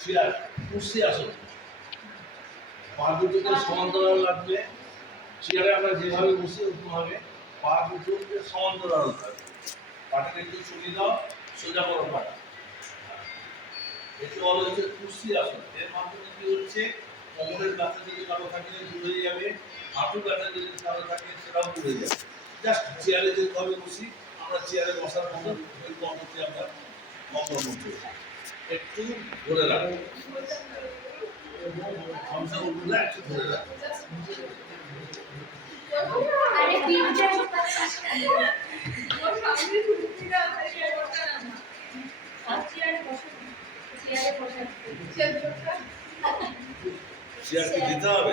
Chair কুর্সি আসুন, পা দুটোকে সমান্তরাল রাখলে চেয়ারে আমরা যেভাবে বসি ওরকমভাবে পা দুটোকে সমান্তরাল থাকবে। পাটাকে একটু ছড়িয়ে দাও, সোজা করো পাটা। এটি বলা হচ্ছে কুর্সি আসন। এর মাধ্যমে কি হচ্ছে, কোমরের ব্যথা যদি কারো থাকে দূরে যাবে, হাঁটু ব্যথা যদি কারো থাকে সেটাও দূরে যাবে। জাস্ট চেয়ারে যেভাবে বসি আমরা চেয়ারে বসার মতো ওই পদ্ধতি আমরা অবলম্বন করি। একটু ধরে রাখো, সমস্যা উঠলে একটু ধরে রাখো। আরে পিকচার চেয়ারকে দিতে হবে,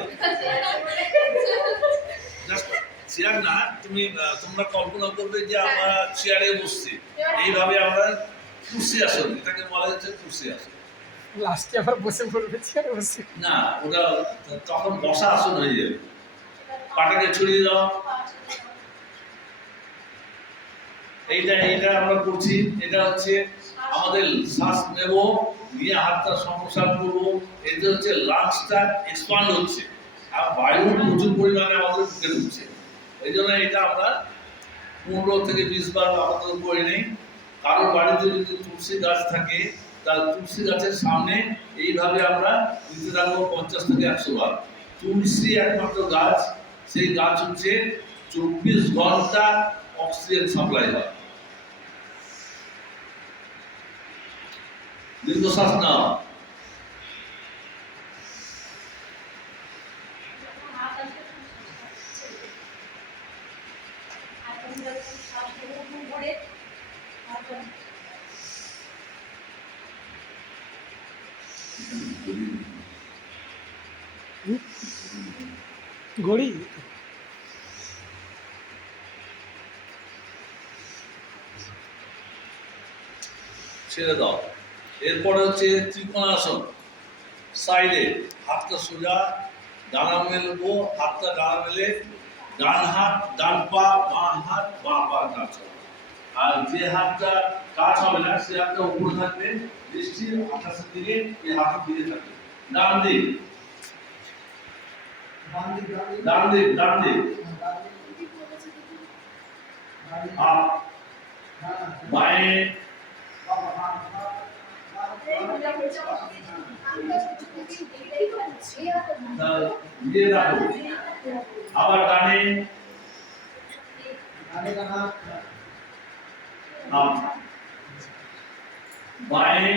চেয়ার না, তোমরা কল্পনা করবে যে আমরা চেয়ারে বসছি, এইভাবে আমরা কুর্সি আসন, এটাকে বলা হচ্ছে কুর্সি আসন। লাস্টে আবার বসে পড়বে চেয়ারে বসে না, ওটা তখন বসা আসন হয়ে যাবে। পাটাকে ছড়িয়ে দাও। এইটা আমরা করছি, এটা হচ্ছে আমাদের শ্বাস নেব, নিয়ে হাতটা সম্প্রসার করবো, এতে হচ্ছে লাংসটা এক্সপান্ড হচ্ছে আর বায়ু প্রচুর পরিমাণে আমাদের বুকে ঢুকছে। এই জন্য এটা আমরা 15 থেকে 20 বার আপাতত করে নেই। কারোর বাড়িতে যদি তুলসী গাছ থাকে তাহলে তুলসী গাছের সামনে এইভাবে আমরা দিতে থাকবো 50 থেকে 100 বার। তুলসী একমাত্র গাছ, সেই গাছ হচ্ছে 24 ঘন্টা অক্সিজেন সাপ্লাই হয়। দীর্ঘশ্বাস নাও। ঘড়ি ছেড়ে দাও। এরপরে হচ্ছে ত্রিকোণাসন। সাইডে হাতটা সোজা, ডানা মেলবো, হাতটা ডানা মেলে ডান হাত ডান পা, বাঁ হাত বাঁ পা কাজ হবে। আর যে হাতটা কাজ হবে না সে হাতটা উপরে থাকবে, দৃষ্টি আকাশের দিকে, এই হাতের দিকে থাকবে। ডান দিক, ডান দিক, ডান দিক, বাঁয়ে, দিয়ে রাখো। আবার ডানে, বাঁয়ে,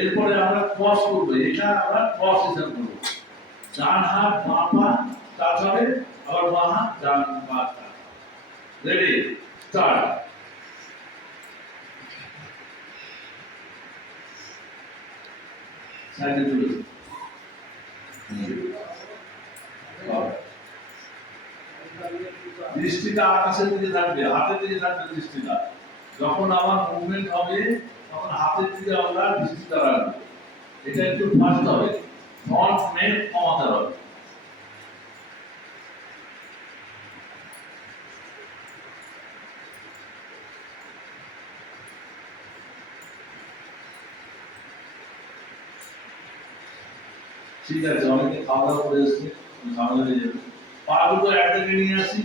এরপরে আমরা ক্রস করবো, এটা আমরা ক্রস হিসাবে করবো। ডান হাত বাঁ পা কাজ হবে, আবার বাঁ হাত ডান পা কাজ। Ready, start. সাইডে চলে দৃষ্টিটা আকাশের দিকে থাকবে, হাতের দিকে থাকবে দৃষ্টিটা। যখন আমার মুভমেন্ট হবে তখন হাতের দিকে আমরা দৃষ্টিটা রাখবো। এটা একটু ফাস্ট হবে, ফ্রন্ট নেক কমাতে হবে। ঠিক আছে, অনেকে খাওয়া দাওয়া করে এসছে, সামনে যাবে। পা দুটো এক জায়গায় নিয়ে আসি।